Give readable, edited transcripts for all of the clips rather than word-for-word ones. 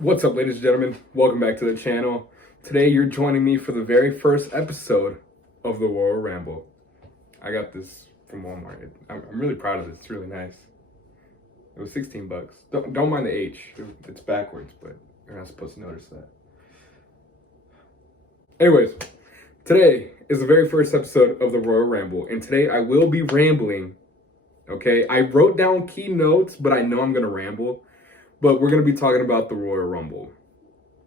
What's up, ladies and gentlemen? Welcome back to the channel. Today you're joining me for the very first episode of the Royal Ramble. I got this from Walmart. I'm really proud of it. It's really nice. It was 16 bucks. Don't mind the H. It's backwards, but you're not supposed to notice that. Anyways, today is the very first episode of the Royal Ramble, and today I will be rambling. Okay, I wrote down key notes, but I know I'm gonna ramble. But we're going to be talking about the Royal Rumble.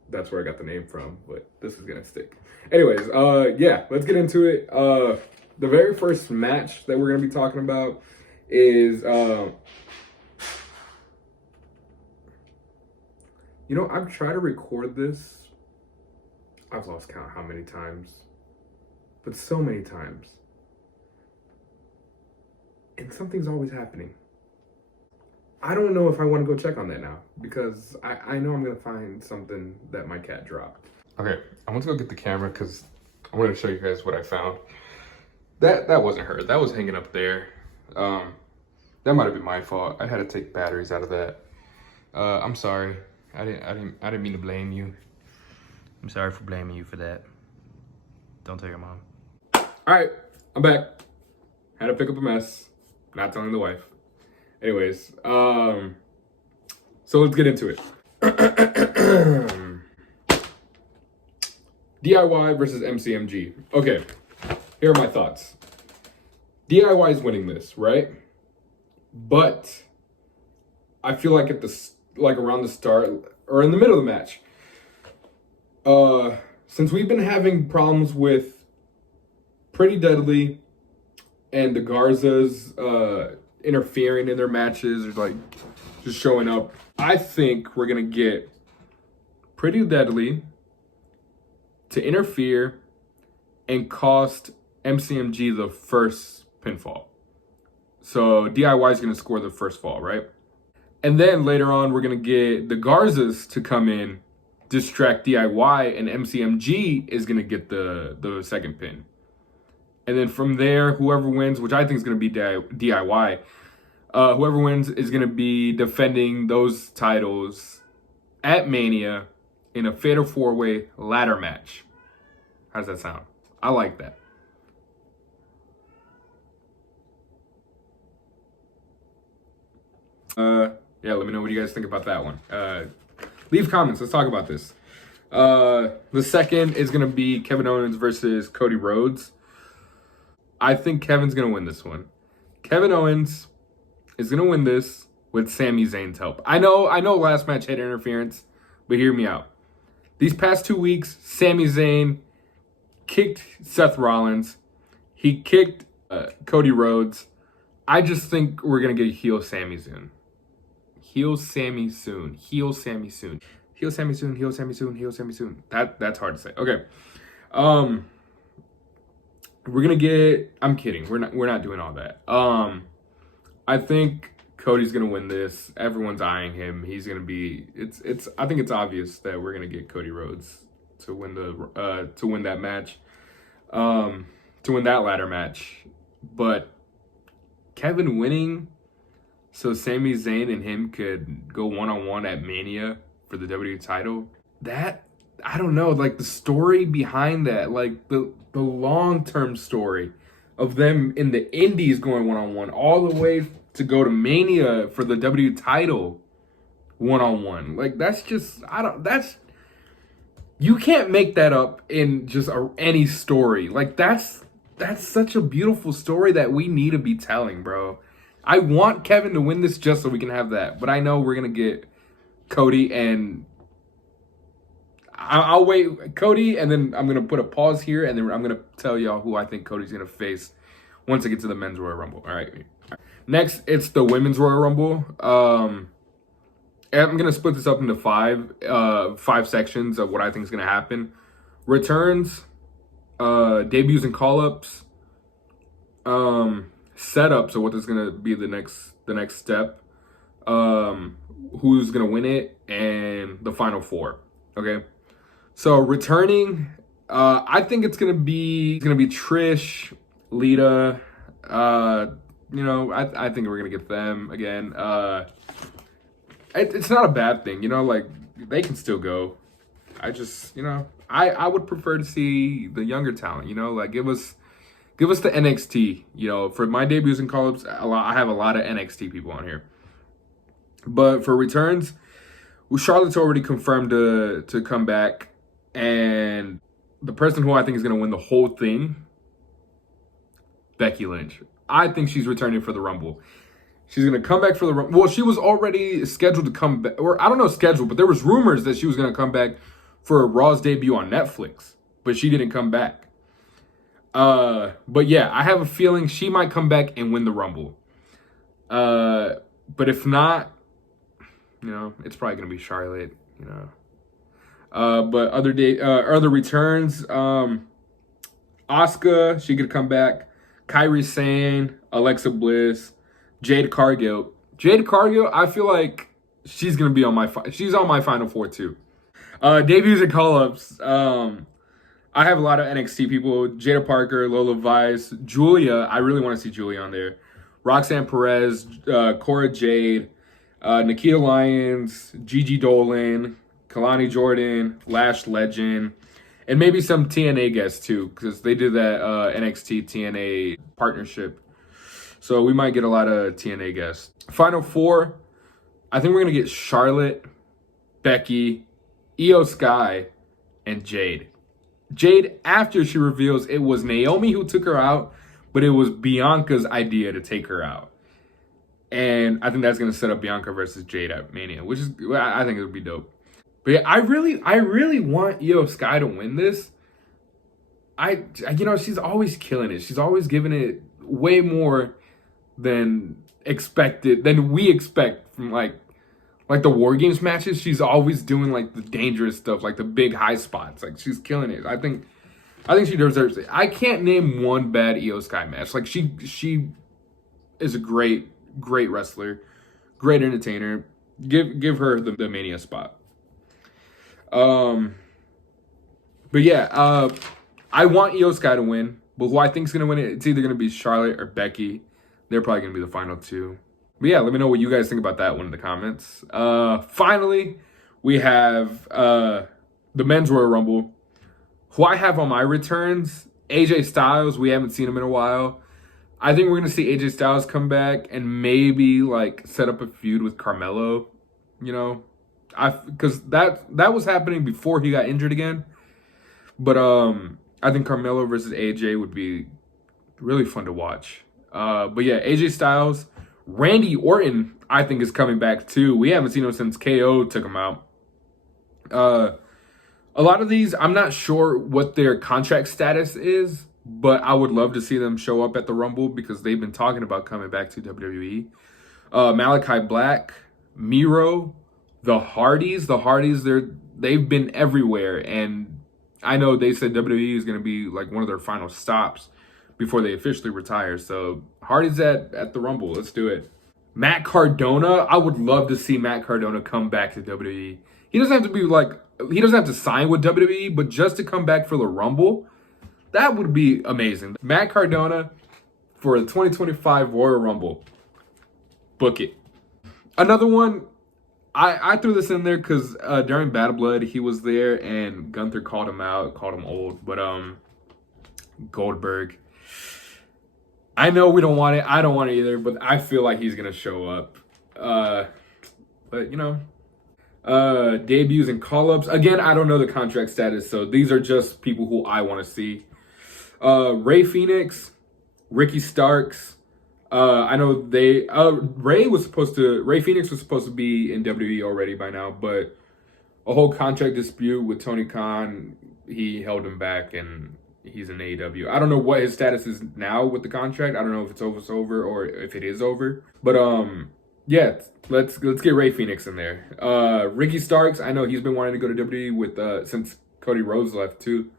That's where I got the name from, but this is going to stick. Anyways, yeah, let's get into it. The very first match that we're going to be talking about is, I've tried to record this. I've lost count how many times, but so many times. And something's always happening. I don't know if I want to go check on that now because I know I'm going to find something that my cat dropped. Okay, I want to go get the camera because I wanted to show you guys what I found. That wasn't her. That was hanging up there. That might have been my fault. I had to take batteries out of that. I'm sorry. I didn't mean to blame you. I'm sorry for blaming you for that. Don't tell your mom. All right, I'm back. Had to pick up a mess. Not telling the wife. Anyways, so let's get into it. DIY versus MCMG. Okay, here are my thoughts. DIY is winning this, right? But I feel like around the start or in the middle of the match, since we've been having problems with Pretty Deadly and the Garzas, interfering in their matches or like just showing up, I think we're gonna get Pretty Deadly to interfere and cost MCMG the first pinfall. So DIY is gonna score the first fall, right? And then later on we're gonna get the Garzas to come in, distract DIY, and MCMG is gonna get the second pin. And then from there, whoever wins, which I think is going to be DIY, whoever wins is going to be defending those titles at Mania in a fatal four-way ladder match. How does that sound? I like that. Yeah, let me know what you guys think about that one. Leave comments. Let's talk about this. The second is going to be Kevin Owens versus Cody Rhodes. I think Kevin's going to win this one. Kevin Owens is going to win this with Sami Zayn's help. I know last match had interference, but hear me out. These past 2 weeks, Sami Zayn kicked Seth Rollins. He kicked Cody Rhodes. I just think we're going to get heel Sami soon. Heel Sami soon. Heel Sami soon. Heel Sami soon. Heel Sami soon. Heel Sami soon. That's hard to say. Okay. We're gonna get. I'm kidding. We're not doing all that. I think Cody's gonna win this. Everyone's eyeing him. He's gonna be. I think it's obvious that we're gonna get Cody Rhodes to win that match, to win that ladder match. But Kevin winning, so Sami Zayn and him could go one-on-one at Mania for the WWE title. That. I don't know, like the story behind that, like the long-term story of them in the indies going one-on-one all the way to go to Mania for the W title one-on-one. Like you can't make that up in just any story. Like that's such a beautiful story that we need to be telling, bro. I want Kevin to win this just so we can have that, but I know we're going to get Cody, and I'll wait Cody, and then I'm going to put a pause here, and then I'm going to tell y'all who I think Cody's going to face once I get to the men's Royal Rumble. All right. Next, it's the women's Royal Rumble. I'm going to split this up into five sections of what I think is going to happen. Returns, debuts and call-ups, setups of what is going to be the next step, who's going to win it, and the final four. Okay. So returning, I think it's gonna be Trish, Lita. I think we're gonna get them again. It's not a bad thing, like they can still go. I just, I would prefer to see the younger talent. Like give us the NXT. For my debuts and call-ups, I have a lot of NXT people on here. But for returns, well, Charlotte's already confirmed to come back, and the person who I think is going to win the whole thing, Becky Lynch. I think she's returning for the Rumble. She's going to come back for the Rumble. Well, she was already scheduled to come back, or I don't know scheduled, but there was rumors that she was going to come back for Raw's debut on Netflix, but she didn't come back. But yeah, I have a feeling she might come back and win the Rumble. But if not, it's probably going to be Charlotte, But other returns, Asuka, she could come back. Kairi Sane, Alexa Bliss, Jade Cargill. Jade Cargill, I feel like she's going to be on she's on my Final Four too. Debuts and call-ups. I have a lot of NXT people. Jada Parker, Lola Vice, Julia. I really want to see Julia on there. Roxanne Perez, Cora Jade, Nikita Lyons, Gigi Dolan, Kalani Jordan, Lash Legend, and maybe some TNA guests too, because they did that NXT TNA partnership. So we might get a lot of TNA guests. Final four, I think we're going to get Charlotte, Becky, Io Sky, and Jade. Jade, after she reveals it was Naomi who took her out, but it was Bianca's idea to take her out. And I think that's going to set up Bianca versus Jade at Mania, which is, I think it would be dope. But yeah, I really want Io Sky to win this. She's always killing it. She's always giving it way more than expected, than we expect from like the War Games matches. She's always doing like the dangerous stuff, like the big high spots. Like she's killing it. I think she deserves it. I can't name one bad Io Sky match. Like she is a great wrestler, great entertainer. Give her the Mania spot. But yeah, I want Io Sky to win, but who I think is gonna win it, it's either gonna be Charlotte or Becky. They're probably gonna be the final two. But yeah, let me know what you guys think about that one in the comments. Finally, we have the Men's Royal Rumble. Who I have on my returns, AJ Styles. We haven't seen him in a while. I think we're going to see AJ Styles come back and maybe like set up a feud with Carmelo, because that was happening before he got injured again. But I think Carmelo versus AJ would be really fun to watch. But yeah, AJ Styles, Randy Orton, I think is coming back too. We haven't seen him since KO took him out. A lot of these, I'm not sure what their contract status is, but I would love to see them show up at the Rumble because they've been talking about coming back to WWE. Malachi Black, Miro, the Hardys. The Hardys, they've been everywhere, and I know they said WWE is going to be like one of their final stops before they officially retire. So Hardys at the Rumble. Let's do it. Matt Cardona. I would love to see Matt Cardona come back to WWE. He doesn't have to sign with WWE, but just to come back for the Rumble, that would be amazing. Matt Cardona for the 2025 Royal Rumble. Book it. Another one, I threw this in there because during Bad Blood, he was there and Gunther called him out, called him old. But Goldberg, I know we don't want it. I don't want it either, but I feel like he's going to show up. Debuts and call-ups. Again, I don't know the contract status, so these are just people who I want to see. Ray Phoenix, Ricky Starks. I know Ray Phoenix was supposed to be in WWE already by now, but a whole contract dispute with Tony Khan, he held him back and he's in AEW. I don't know what his status is now with the contract. I don't know if it's over or if it is over. But yeah, let's get Ray Phoenix in there. Ricky Starks, I know he's been wanting to go to WWE with since Cody Rhodes left too.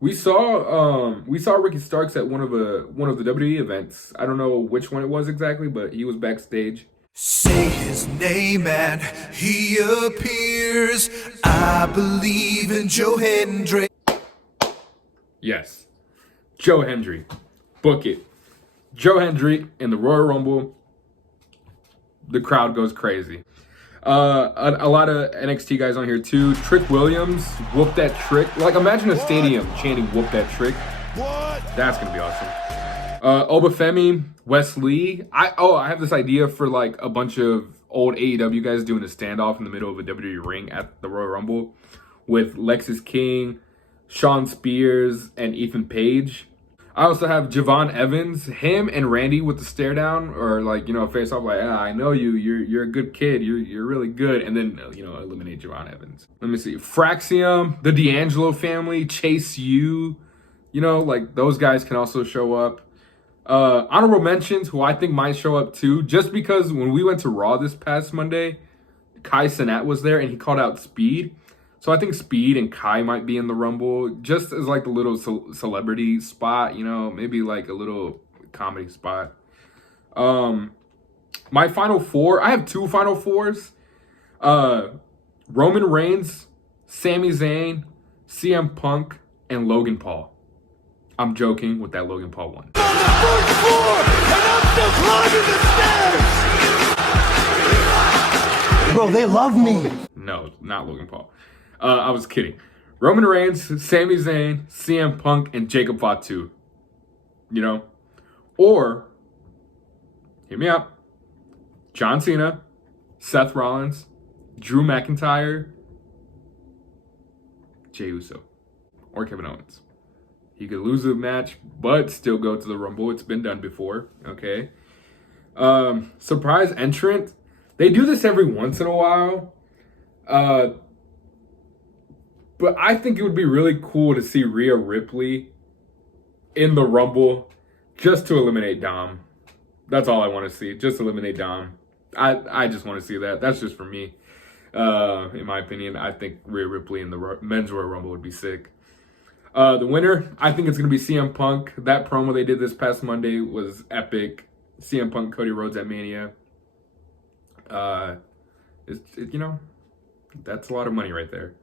We saw Ricky Starks at one of the WWE events. I don't know which one it was exactly, but he was backstage. Say his name and he appears. I believe in Joe Hendry. Yes, Joe Hendry. Book it. Joe Hendry in the Royal Rumble. The crowd goes crazy. A lot of NXT guys on here too. Trick Williams, whoop that trick. Like, imagine a stadium chanting whoop that trick. What? That's gonna be awesome. Obafemi, Wes Lee. I have this idea for like a bunch of old AEW guys doing a standoff in the middle of a WWE ring at the Royal Rumble with Lexis King, Sean Spears, and Ethan Page. I also have Javon Evans, him and Randy with the stare down, or like, you know, face off like, I know you, you're a good kid, you're really good, and then, you know, eliminate Javon Evans. Let me see, Fraxium, the D'Angelo family, Chase U, you know, like those guys can also show up. Honorable mentions, who I think might show up too, just because when we went to Raw this past Monday, Kai Cenat was there and he called out Speed. So I think Speed and Kai might be in the Rumble, just as like a little celebrity spot, you know, maybe like a little comedy spot. My final four, I have two final fours. Roman Reigns, Sami Zayn, CM Punk, and Logan Paul. I'm joking with that Logan Paul one. On the first floor, and I'm still climbing the stairs. Bro, they love me. No, not Logan Paul. I was kidding. Roman Reigns, Sami Zayn, CM Punk, and Jacob Fatu. You know? Or, hear me out, John Cena, Seth Rollins, Drew McIntyre, Jey Uso, or Kevin Owens. He could lose the match, but still go to the Rumble. It's been done before, okay? Surprise entrant. They do this every once in a while. But I think it would be really cool to see Rhea Ripley in the Rumble just to eliminate Dom. That's all I want to see. Just eliminate Dom. I just want to see that. That's just for me. In my opinion, I think Rhea Ripley in the Men's Royal Rumble would be sick. The winner, I think it's going to be CM Punk. That promo they did this past Monday was epic. CM Punk, Cody Rhodes at Mania. You know, that's a lot of money right there.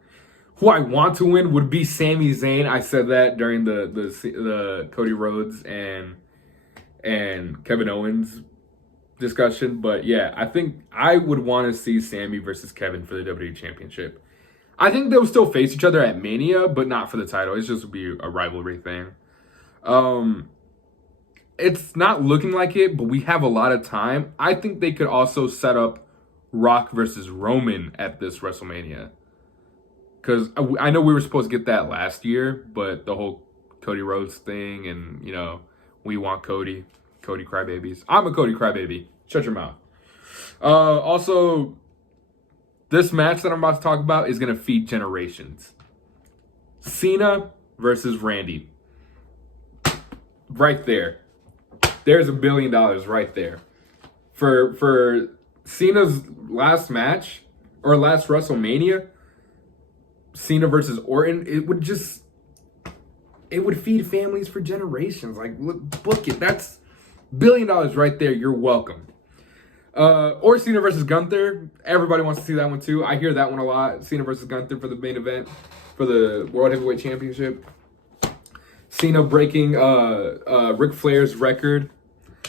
Who I want to win would be Sami Zayn. I said that during the Cody Rhodes and Kevin Owens discussion. But yeah, I think I would want to see Sami versus Kevin for the WWE Championship. I think they'll still face each other at Mania, but not for the title. It's just would be a rivalry thing. It's not looking like it, but we have a lot of time. I think they could also set up Rock versus Roman at this WrestleMania. Because I know we were supposed to get that last year, but the whole Cody Rhodes thing and, you know, we want Cody crybabies. I'm a Cody crybaby. Shut your mouth. Also, this match that I'm about to talk about is going to feed generations. Cena versus Randy. Right there. There's $1 billion right there. For Cena's last match, or last WrestleMania, Cena versus Orton, it would feed families for generations. Like, book it. That's $1 billion right there. You're welcome. Or Cena versus Gunther. Everybody wants to see that one too. I hear that one a lot. Cena versus Gunther for the main event for the World Heavyweight Championship. Cena breaking Ric Flair's record.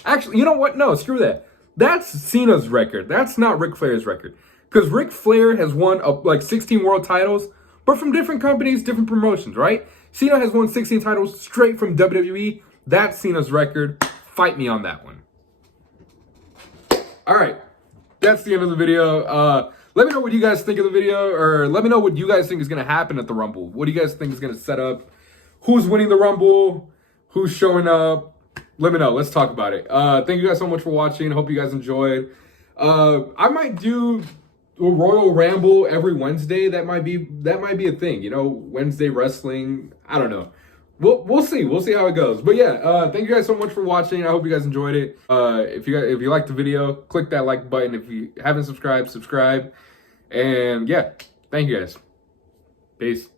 Actually, you know what? No, screw that. That's Cena's record. That's not Ric Flair's record. Because Ric Flair has won like 16 world titles, but from different companies, different promotions, right? Cena has won 16 titles straight from WWE. That's Cena's record. Fight me on that one. All right. That's the end of the video. Let me know what you guys think of the video, or let me know what you guys think is going to happen at the Rumble. What do you guys think is going to set up? Who's winning the Rumble? Who's showing up? Let me know. Let's talk about it. Thank you guys so much for watching. Hope you guys enjoyed. I might do a Royal Ramble every Wednesday. That might be a thing. You know, Wednesday wrestling. I don't know. We'll see. We'll see how it goes. But yeah, thank you guys so much for watching. I hope you guys enjoyed it. If you liked the video, click that like button. If you haven't subscribed, subscribe. And yeah, thank you guys. Peace.